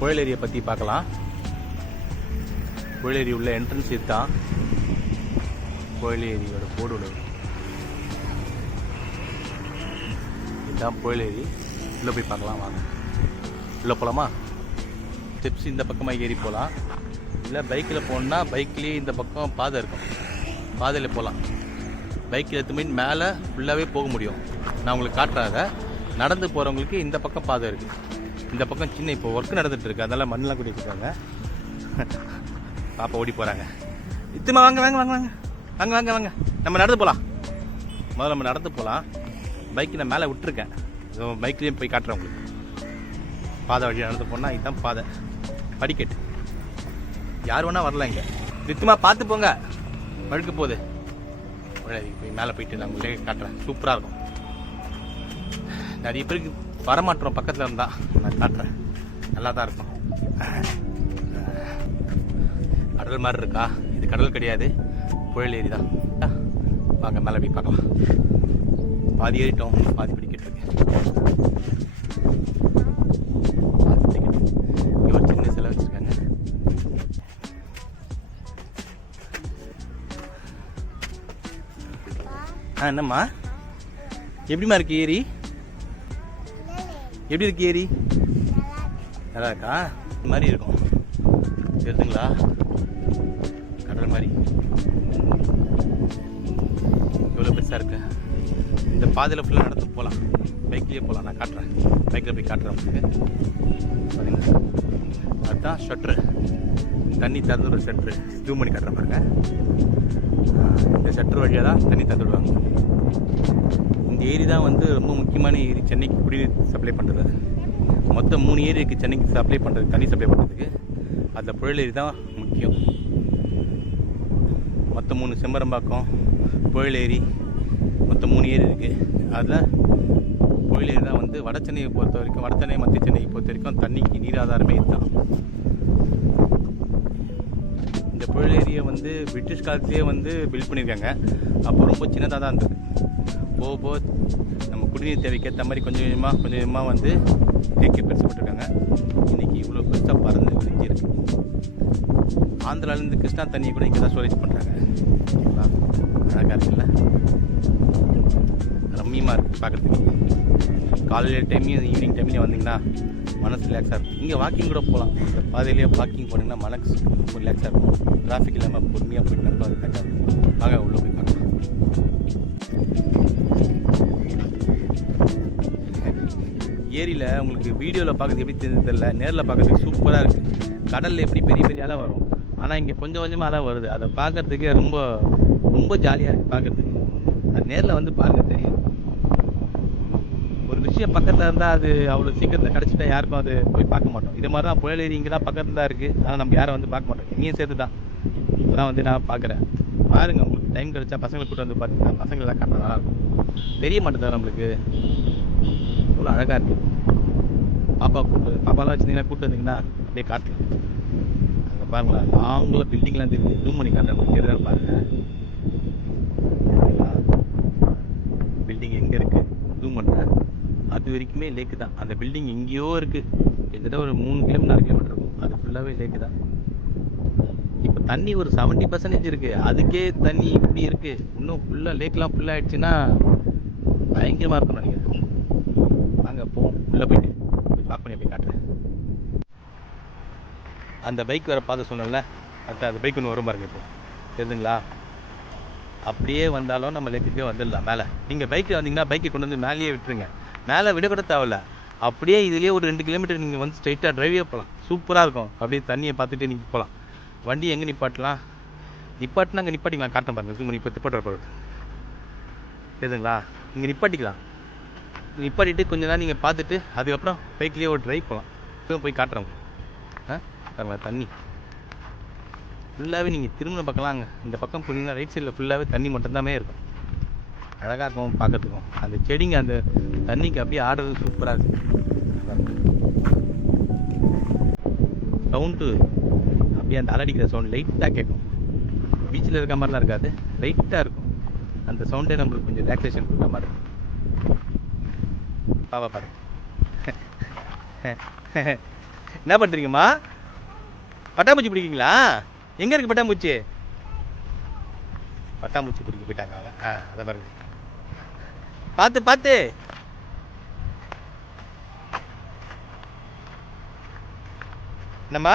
புயல் ஏரியை பற்றி பார்க்கலாம். புயல் ஏரி உள்ள என்ட்ரன்ஸ் இதுதான். புயல் ஏரியோட போர்டு உள்ளது. இதுதான் புயல் ஏரி. உள்ளே போய் பார்க்கலாம் வாங்க. உள்ளே போகலாமா? ஸ்டெப்ஸ் இந்த பக்கமாக ஏறி போகலாம். இல்லை பைக்கில் போகணுன்னா பைக்லேயே இந்த பக்கம் பாதை இருக்கும், பாதையில் போகலாம். பைக்கில் எடுத்து போய் மேலே ஃபுல்லாகவே போக முடியும். நான் உங்களுக்கு காட்டுறாங்க. நடந்து போகிறவங்களுக்கு இந்த பக்கம் பாதை இருக்குது. இந்த பக்கம் சின்ன இப்போ ஒர்க் நடந்துகிட்டு இருக்கு, அதெல்லாம் மண்ணெலாம் கூட்டிகிட்டு இருக்காங்க. பாப்பா ஓடி போகிறாங்க. இத்துமா வாங்க வாங்க வாங்க வாங்க வாங்க வாங்க வாங்க நம்ம நடந்து போகலாம். முதல்ல நம்ம நடந்து போகலாம். பைக்கு நான் மேலே விட்டுருக்கேன், பைக்லேயும் போய் காட்டுறேன் உங்களுக்கு. பாதை வழி நடந்து போனால் இதுதான் பாதை, படிக்கட்டு. யார் வேணால் வரலாம் இங்கே. நிச்சயமாக பார்த்து போங்க, வழுக்க போகுது. போய் மேலே போயிட்டு நான் உங்களுக்கு காட்டுறேன். சூப்பராக இருக்கும். நிறைய பேருக்கு வரமாட்டோம், பக்கத்தில் இருந்தால் நான் காட்டுறேன். நல்லா தான் இருக்கும். கடல் மாதிரி இருக்கா? இது கடல் கிடையாது, புயல் ஏரி தான். வாங்க மேலே போய் பார்க்கலாம். பாதி ஏறிட்டோம், பாதி பிடிக்கிட்டு இருக்கு. இங்கே ஒரு சின்ன சிலை வச்சுருக்காங்க. என்னம்மா எப்படிமா இருக்கு ஏரி? எப்படி இருக்கு ஏரி? நல்லா இருக்கா? இந்த மாதிரி இருக்கும், தெரியுதுங்களா? கடல் மாதிரி எவ்வளோ பெருசாக இருக்கு. இந்த பாதையில் ஃபுல்லாக நடந்து போகலாம், பைக்லேயே போகலாம். நான் காட்டுறேன், பைக்கில் போய் காட்டுறேன் உங்களுக்கு. பார்த்தீங்களா, அதுதான் ஷட்ரு, தண்ணி திறந்து ஒரு ஷட்ரு. ஜூம் பண்ணி காட்டுறேன் பாருங்க. இந்த ஷட்ரு வழியாக தான் தண்ணி திறந்து விடுவாங்க. இந்த ஏரி தான் வந்து ரொம்ப முக்கியமான ஏரி, சென்னைக்கு குடிநீர் சப்ளை பண்ணுறது. மொத்தம் 3 ஏரி இருக்குது சென்னைக்கு சப்ளை பண்ணுறது, தண்ணி சப்ளை பண்ணுறதுக்கு. அதில் புயல் ஏரி தான் முக்கியம். மொத்தம் 3, செம்பரம்பாக்கம், புயல் ஏரி, மொத்தம் 3 ஏரி இருக்குது. அதில் புயல் ஏரி தான் வந்து வட சென்னையை பொறுத்த வரைக்கும், வட சென்னை மத்திய சென்னையை பொறுத்த வரைக்கும் தண்ணிக்கு நீர் ஆதாரமே இதுதான். இந்த புயல் ஏரியை வந்து பிரிட்டிஷ் காலத்திலே வந்து பில்ட் பண்ணியிருக்காங்க. அப்போ ரொம்ப சின்னதாக தான் இருந்தது. போக போக நம்ம குடிநீர் தேவைக்கு ஏற்ற மாதிரி கொஞ்சம் கொஞ்சமாக வந்து தேக்கி பெருசுப்பட்டிருக்காங்க. இன்றைக்கி இவ்வளோ பெருசாக பறந்து விரிஞ்சி இருக்குது. ஆந்திராவிலேருந்து கிருஷ்ணா தண்ணியை கூட இங்கே தான் ஸ்டோரேஜ் பண்ணுறாங்க. ஓகேங்களா? அழகாக இருக்குல்ல, ரம்மியமாக இருக்குது பார்க்குறதுக்கு. காலையில் டைம்லையும் ஈவினிங் டைம்லையும் வந்தீங்கன்னா மனசு ரிலாக்ஸாக இருக்கும். இங்கே வாக்கிங் கூட போகலாம். இந்த பாதையிலேயே வாக்கிங் போனீங்கன்னா மனசு ரொம்ப ரிலாக்ஸாக இருக்கும். டிராஃபிக் இல்லாமல் பொறுமையாக போயிட்டு நடக்கும். அது கரெக்டாக இருக்கும். வாங்க உள்ளே போய் பார்க்கலாம். ஏரியில் உங்களுக்கு வீடியோவில் பார்க்குறது எப்படி தெரியல, நேரில் பார்க்குறதுக்கு சூப்பராக இருக்குது. கடலில் எப்படி பெரிய பெரிய அலை வரும், ஆனால் இங்கே கொஞ்சம் கொஞ்சமாக அலை வருது. அதை பார்க்குறதுக்கே ரொம்ப ரொம்ப ஜாலியாக இருக்குது பார்க்குறதுக்கு. அது நேரில் வந்து பார்க்க தெரியும். ஒரு விஷயம் பக்கத்தில் இருந்தால் அது அவ்வளோ சீக்கிரத்தில் கிடச்சிட்டா யாருக்கும் அது போய் பார்க்க மாட்டோம். இது மாதிரி தான் புயல் ஏரி இங்கே தான் பக்கத்தில் தான் இருக்குது, ஆனால் நம்ம யாரும் வந்து பார்க்க மாட்டோம். இங்கேயும் சேர்த்து தான் இப்போதான் வந்து நான் பார்க்குறேன். பாருங்கள், உங்களுக்கு டைம் கிடச்சா பசங்களை கூப்பிட்டு வந்து பார்த்தீங்கன்னா பசங்களெலாம் காட்ட நல்லாயிருக்கும். தெரிய மாட்டேதா நம்மளுக்கு இவ்வளோ அழகாக இருக்குது. பாப்பாலாம் வச்சுருந்தீங்கன்னா கூப்பிட்டு வந்தீங்கன்னா அப்படியே காட்டலாம். அங்கே பாருங்களா, நாங்களும் பில்டிங்லாம் தெரியுது. ஜூம் பண்ணி காட்டுறேன், தெரியுதான் பாருங்கள். பில்டிங் எங்கே இருக்குது ஜூம் பண்ணுறேன். அது வரைக்குமே லேக்கு தான். அந்த பில்டிங் எங்கேயோ இருக்குது, கிட்டத்தட்ட ஒரு 3 கிலோமீட்டர் 4 கிலோமீட்டர் இருக்கும். அது ஃபுல்லாகவே லேக்கு தான். இப்போ தண்ணி ஒரு 70% இருக்குது. அதுக்கே தண்ணி இப்படி இருக்குது. இன்னும் ஃபுல்லாக லேக்கெலாம் ஃபுல்லாக ஆகிடுச்சுன்னா பயங்கரமாக இருக்கும் நினைக்கிறேன். வாங்க போவோம், உள்ளே போயிட்டு பார்க் பண்ணி போய் காட்டுறேன். அந்த பைக் வர பாதை சொன்னல, அது அந்த பைக் ஒன்று வரும் பாருங்க. இப்போ தெரியுதுங்களா? அப்படியே வந்தாலும் நம்ம லேக்குக்கே வந்துடலாம் மேலே. நீங்கள் பைக்கில் வந்தீங்கன்னா பைக்கை கொண்டு வந்து மேலேயே விட்டுருங்க. மேலே விட கூட தேவையில்ல, அப்படியே இதுலேயே ஒரு 2 கிலோமீட்டர் நீங்கள் வந்து ஸ்ட்ரைட்டாக ட்ரைவே போகலாம். சூப்பராக இருக்கும். அப்படியே தண்ணியை பார்த்துட்டு நீங்கள் போகலாம். வண்டி எங்கே நிப்பாட்டலாம், நிப்பாட்டினா அங்கே நிப்பாட்டிக்கலாம். காட்டணும் பாருங்கள், இப்போ நிப்பாட்டுற போகிறது தெரியுதுங்களா? இங்கே நிப்பாட்டிக்கலாம். நிப்பாட்டிட்டு கொஞ்ச நேரம் நீங்கள் பார்த்துட்டு அதுக்கப்புறம் பைக்லேயே ஒரு ட்ரைவ் போகலாம். இப்போ போய் காட்டுறோம். பாருங்களா, தண்ணி ஃபுல்லாகவே நீங்கள் திரும்ப பார்க்கலாங்க. இந்த பக்கம் போனீங்கன்னா ரைட் சைடில் ஃபுல்லாகவே தண்ணி மட்டும்தாமே இருக்கும். அழகாக இருக்கும் பார்க்கறதுக்கும். அந்த செடிங்க அந்த தண்ணிக்கு அப்படியே ஆடுறது சூப்பராக இருக்குது. சவுண்டு அப்படியே அந்த அலடிக்கிற சவுண்ட் லைட்டாக கேட்கும். பீச்சில் இருக்க மாதிரிலாம் இருக்காது, லைட்டாக இருக்கும். அந்த சவுண்டே நம்மளுக்கு கொஞ்சம் ரிலாக்ஸேஷன் கொடுக்குற மாதிரி இருக்கும். பாவா பாரு. என்ன பண்ணுறீங்கம்மா? பட்டாம்பூச்சி பிடிக்கிங்களா? எங்கே இருக்குது பட்டாம்பூச்சி? பட்டாம்பூச்சி பிடிக்க போயிட்டாங்க அவங்க. அதை பாருங்க, பார்த்து பார்த்து. என்னம்மா?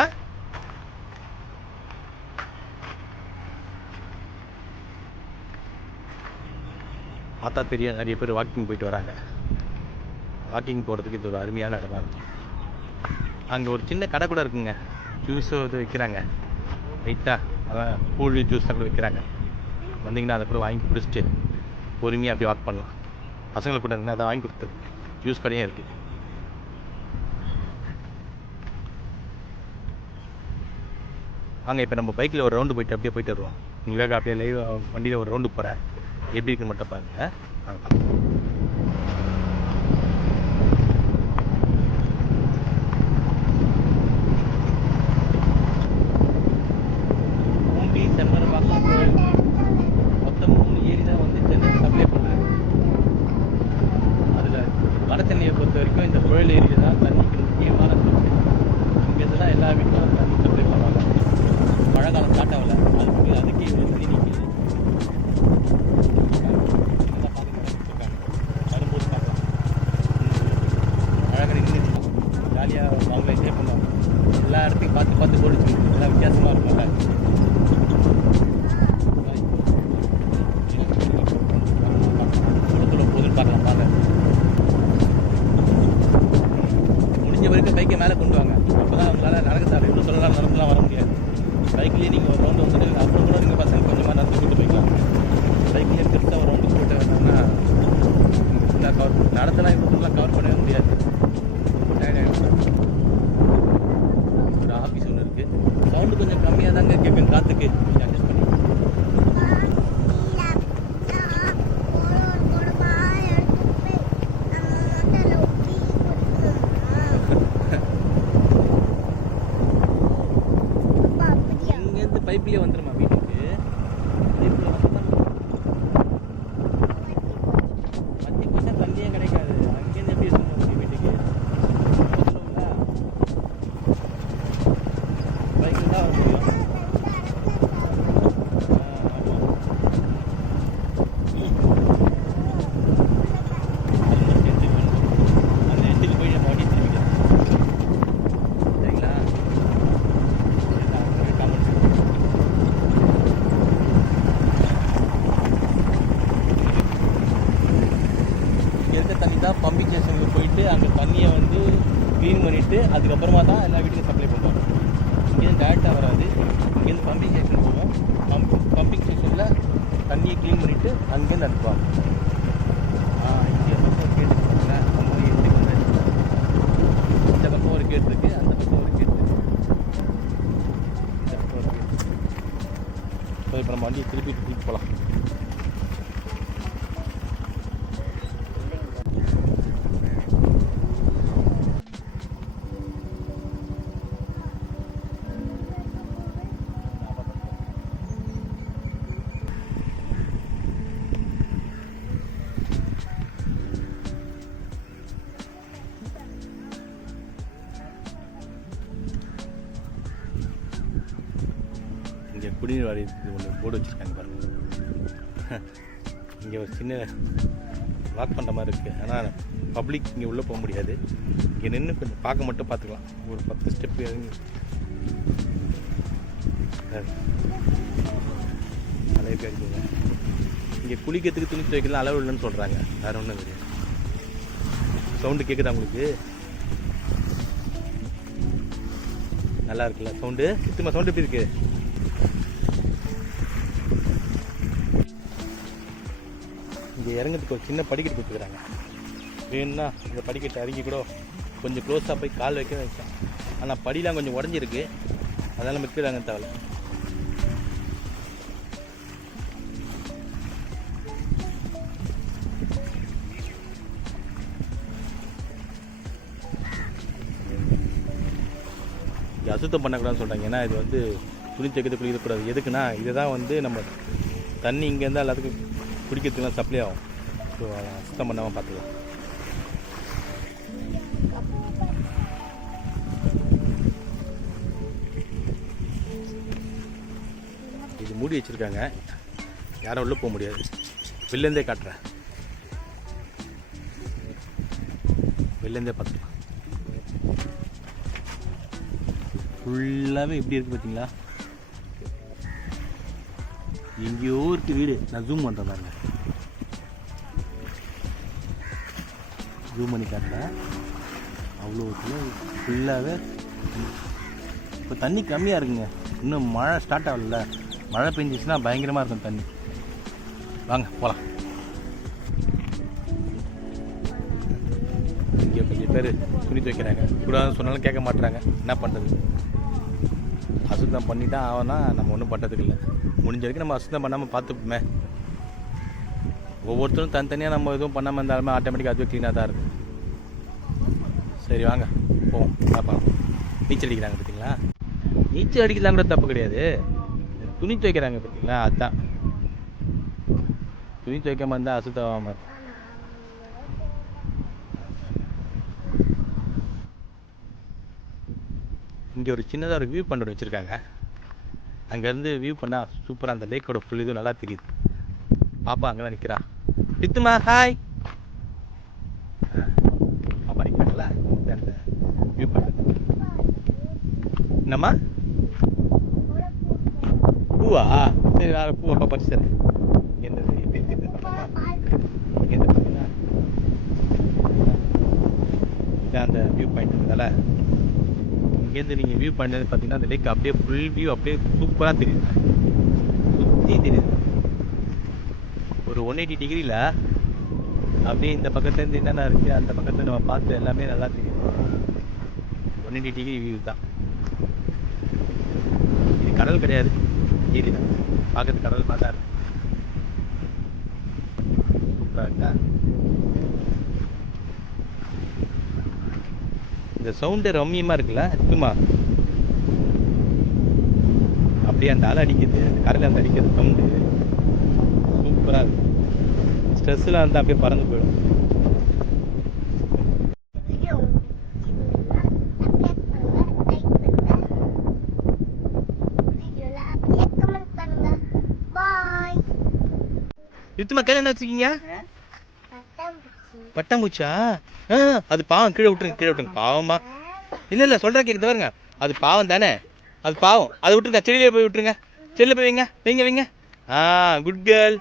பார்த்தா தெரியும், நிறைய பேர் வாக்கிங் போயிட்டு வராங்க. வாக்கிங் போகிறதுக்கு இது ஒரு அருமையான இடமா இருக்கும். அங்கே ஒரு சின்ன கடை கூட இருக்குங்க, ஜூஸு இது விற்கிறாங்க. ரைட்டாக அதான் கூழ் ஜூஸ்லாம் கூட விற்கிறாங்க. வந்தீங்கன்னா அதை கூட வாங்கி குடிச்சிட்டு பொறுமையாக அப்படி வாக் பண்ணலாம். பசங்களுக்கு கூட இருந்தால் அதை வாங்கி கொடுத்தது. ஜூஸ் கடையும் இருக்குது. வாங்க, இப்போ நம்ம பைக்கில் ஒரு ரவுண்டு போயிட்டு அப்படியே போயிட்டு வருவோம். நீங்கள் அப்படியே லைவ் வண்டியில் ஒரு ரவுண்டு போகிறேன், எப்படி இருக்குன்னு மட்டும் பாருங்க. பூண்டி செம்மரபாக்கம் கோயில் மொத்தம் 3 ஏரி தான் வந்து சென்னை சப்ளை பண்ணுறது. அதில் வட சென்னையை பொறுத்த வரைக்கும் இந்த கோயில் ஏரியில் தான் தண்ணிக்கு முக்கியமான சப்ளை. இங்கேருந்து தான் எல்லா வீட்டும் தண்ணி சப்ளை பண்ணுவாங்க. மழை காலம் ஸ்டார்ட் ஆகல, அதுக்கே இவ்வளோ தண்ணி நிற்கிது. வரும்போது பார்க்கலாம், அழகாக நின்று ஜாலியாக அவங்கள என்ஜாய் பண்ணுவாங்க. எல்லா இடத்தையும் பார்த்து பார்த்து போடுச்சு, எல்லாம் வித்தியாசமாக இருக்கும்ல. போதுன்னு பார்க்கலாம் வாங்க. முடிஞ்ச வரைக்கும் பைக்கை மேலே கொண்டு வாங்க, அப்போ தான் அவங்களால நடக்க எவ்வளோ சொல்லலாம் நடந்துலாம் வர முடியாது. பைக்லேயே நீங்கள் ஒரு ரவுண்டு வந்துட்டு அப்புறம் கூட நீங்கள் பசங்க கொஞ்சமாக நடந்து கூட்டு போய்க்கலாம். பைக்லேயே பெருசாக ஒரு ரவுண்டு போட்டு வேணும்னா ஃபுல்லாக கவர் பண்ணி நடத்தலாம், இப்போ ஃபுல்லாக கவர் பண்ணவே முடியாது, ரொம்ப டயர்டாகிடும். ஒரு ஆஃபீஸ் ஒன்று இருக்குது, சவுண்டு கொஞ்சம் கம்மியாக தாங்க கேட்பேன் காற்றுக்கு, கொஞ்சம் அட்ஜஸ்ட் பண்ணி. பைப்லேயே வந்துடுமா வீட்டுக்கு? பைப்பில் வந்து 10% தண்ணியே கிடைக்காது. அங்கேருந்து எப்படி எடுத்துன்னு போக முடியும் வீட்டுக்கு? பைக்கில் தான் வர முடியும். அந்த இடத்துக்கு போய் நம்ம வண்டி திரும்பிக்கலாம். சரிங்களா? தண்ணி தான் பம்பிங் ஸ்டேஷனுக்கு போயிட்டு அங்கே தண்ணியை வந்து க்ளீன் பண்ணிவிட்டு அதுக்கப்புறமா தான் எல்லா வீட்டுக்கும் சப்ளை பண்ணுவாங்க. இங்கேருந்து டேரெக்டாக வராது, இங்கேருந்து பம்பிங் ஸ்டேஷன் போவோம். பம்பிங் ஸ்டேஷனில் தண்ணியை க்ளீன் பண்ணிவிட்டு அங்கேருந்து அனுப்புவாங்க. இங்கே பக்கம் ஒரு கேட் இருக்குங்களா, அந்த இடத்துக்கு வந்து இந்த பக்கம் ஒரு கேட் இருக்குது, அந்த பக்கம் ஒரு கேட் இருக்குது, இந்த பக்கம் ஒரு கேட் இருக்குது. ஸோ இப்போ நம்ம வண்டியை திருப்பி போகலாம். இங்கே குடிநீர் வாரியத்துக்கு ஒன்று போர்டு வச்சுருக்காங்க பாருங்கள். இங்கே ஒரு சின்ன வாக் பண்ணுற மாதிரி இருக்குது, ஆனால் பப்ளிக் இங்கே உள்ளே போக முடியாது. இங்கே நின்று கொஞ்சம் பார்க்க மட்டும் பார்த்துக்கலாம். ஒரு 10 ஸ்டெப்பு இறங்கி நிறைய பேர் இருக்குங்க. இங்கே குளிக்கிறதுக்கு துணி துவைக்கலாம் அளவு இல்லைன்னு சொல்கிறாங்க, வேறு ஒன்றும் தெரியாது. சவுண்டு கேட்குதா உங்களுக்கு? நல்லா இருக்குல்ல சவுண்டு? சுத்தமாக சவுண்டு எப்படி இருக்குது? இங்கே இறங்கிறதுக்கு ஒரு சின்ன படிக்கட்டு கொடுத்துக்கிறாங்க. வேணும்னா இந்த படிக்கட்டை இறங்கி கூட கொஞ்சம் க்ளோஸாக போய் கால் வைக்க வச்சேன். ஆனால் படிலாம் கொஞ்சம் உடஞ்சிருக்கு, அதனால் நம்ம கீழே இறங்க தேவை. இங்கே அசுத்தம் பண்ணக்கூடாதுன்னு சொல்கிறாங்க. ஏன்னா இது வந்து துணி தைக்கிறது குளிக்கக்கூடாது. எதுக்குன்னா இதை தான் வந்து நம்ம தண்ணி இங்கேருந்து எல்லாத்துக்கும் குடிக்கிறதுக்குலாம் சப்ளை ஆகும். ஸோ அதை சுத்தம் பண்ணாமல் பார்த்துக்கலாம். மூடி வச்சுருக்காங்க, யாரும் உள்ளே போக முடியாது. வெளிலேருந்தே காட்டுறேன், வெளிலேருந்தே பார்த்துக்கலாம். ஃபுல்லாகவே எப்படி இருக்குது பார்த்தீங்களா? எங்கேயோ இருக்குது வீடு. நான் ஜூம் பண்ணுறேன் பாருங்க, ஜூம் பண்ணி காட்டுறேன். அவ்வளோ ஃபுல்லாகவே. இப்போ தண்ணி கம்மியாக இருக்குங்க, இன்னும் மழை ஸ்டார்ட் ஆகல. மழை பெஞ்சிச்சுன்னா பயங்கரமாக இருக்கும் தண்ணி. வாங்க போகலாம். இங்கே கொஞ்சம் பேர் துணி துவைக்கிறாங்க. கூடாதுன்னு சொன்னாலும் கேட்க மாட்டுறாங்க. என்ன பண்ணுறது? அசுத்தம் பண்ணிட்டா ஆகும்னா நம்ம ஒன்றும் பண்ணுறதுக்கு இல்லை. முடிஞ்ச வரைக்கும் நம்ம அசுத்தம் பண்ணாமல் பார்த்துப்போமே. ஒவ்வொருத்தரும் தனித்தனியாக நம்ம எதுவும் பண்ணாமல் இருந்தாலுமே ஆட்டோமேட்டிக்காக அதுவே க்ளீனாக தான் இருக்கும். சரி வாங்க போவோம். பார்ப்போம். நீச்சல் அடிக்கிறாங்க பார்த்தீங்களா? நீச்சல் அடிக்கலாம் கூட தப்பு கிடையாது. துணி துவைக்கிறாங்க பார்த்தீங்களா, அதுதான். துணி துவைக்காமல் இருந்தால் அசுத்தமாகாமல். இங்கே ஒரு சின்னதாக ஒரு வியூ பண்ணுறது வச்சுருக்காங்க. அங்கேருந்து வியூ பண்ணால் சூப்பராக அந்த லேக்கோட ஃபுல் இதுவும் நல்லா தெரியுது. பாப்பா அங்கே தான் நிற்கிறா. பித்துமா ஹாய். பாப்பா நிற்கிறாங்களா அந்த வியூ பண்ணுறது. என்னம்மா பூவா? சரி வேறு பூவாப்பா பறிச்சு தரேன். என்னது எந்த பார்த்தீங்கன்னா அந்த வியூ பாயிண்ட் இருக்குதால, இங்கேருந்து நீங்கள் வியூ பண்ணது பார்த்தீங்கன்னா அந்த லேக் அப்படியே ஃபுல் வியூ அப்படியே சூப்பராக தெரியுது. சுற்றி தெரியுது. ஒரு 180 டிகிரியில் அப்படியே இந்த பக்கத்துலேருந்து என்னென்ன இருக்குது அந்த பக்கத்தில் நம்ம பார்த்து எல்லாமே நல்லா தெரியும். 180 டிகிரி வியூ தான். இது கடல் கிடையாது, ஏரி தான். பார்க்கறது கடல் மாதிரி தான் இருக்கு. சூப்பராக இருக்கா? இந்த சவுண்டு ரம்மியமாக இருக்குல்ல சும்மா. அப்படியே அந்த அலை அடிக்குது, அந்த கடலில் அந்த அடிக்கிறது சவுண்டு சூப்பராக இருக்குது. ஸ்ட்ரெஸ்ஸெலாம் வந்து அப்படியே பறந்து போயிடும். யுத்துமா கையில் என்ன வச்சுருக்கீங்க? பட்டாம்பூச்சா? அது பாவம், கீழே விட்டுருங்க, கீழே விட்டுருங்க. பாவமா? இல்லை சொல்கிறேன் கேட்குது பாருங்க. அது பாவம் தானே, அது பாவம். அதை விட்டுருங்க, செடியிலே போய் விட்டுருங்க. செடியில் போய் வைங்க வைங்க வைங்க. Good girl.